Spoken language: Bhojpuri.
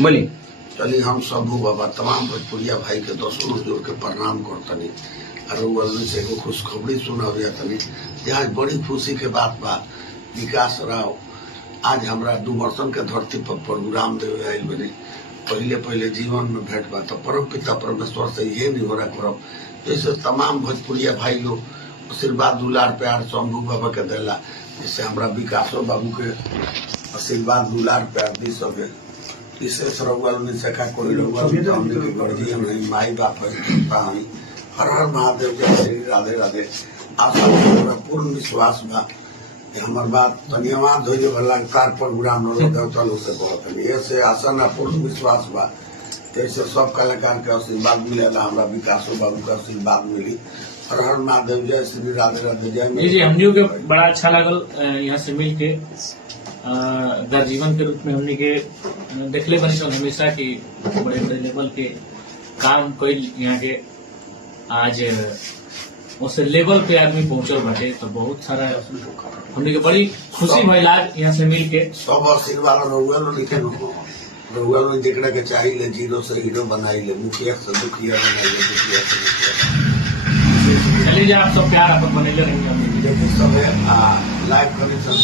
बोली। चलिए हम सबू बाबा तमाम भोजपुरिया भाई के दसों जोड़ के प्रणाम करतनी और से एगो खुशखबरी सुनावे तनी। आज बड़ी खुशी के बात बा, विकास राव आज हमरा डुमरसन के धरती पर प्रोग्राम देवे आयल बने। पहले पहले जीवन में भेंट बा तो परम पिता परमेश्वर से ये निहोरा करब जैसे तमाम भोजपुरिया भाई लोग आशीर्वाद दुलार प्यार शंभू बाबा के देला, जैसे हमरा विकासो बाबू के आशीर्वाद दुलार प्यार दी सके। विशेष रउआ में सका कोई रउआ हमने के गर्जियन नहीं, माई बाप है, हर हर महादेव जय श्री राधे राधे। आशा पूरा पूर्ण विश्वास बा हमार बात धन्यवाद हो लगातार प्रोग्राम देवता लोग से बहुत ऐसे आशा ना पूर्ण विश्वास बा। जैसे सब कलाकार के आशीर्वाद मिलेला, हमरा विकासो बाबू का आशीर्वाद मिली। हर हर महादेव जय श्री राधे राधे जय। जी हमनियों के बड़ा अच्छा लागल यहाँ से मिल के दरजीवन के रूप में हमने के देखले बनी सन हमेशा की बड़े बड़े लेवल के काम कोई यहाँ के आज उससे लेवल पे आदमी पहुंचल बाटे तो बहुत सारा हमने के बड़ी खुशी भइल आज यहाँ से मिल के। सब आशीर्वाद रउआ जेकरा के चाहिए जीरो से हीरो बनाइले, मुखिया से दुखिया बनाइले, दुखिया से मुखिया। चलिए आप सब प्यार अपन बनैले रहेंगे। देखिए सब लाइव कनेक्शन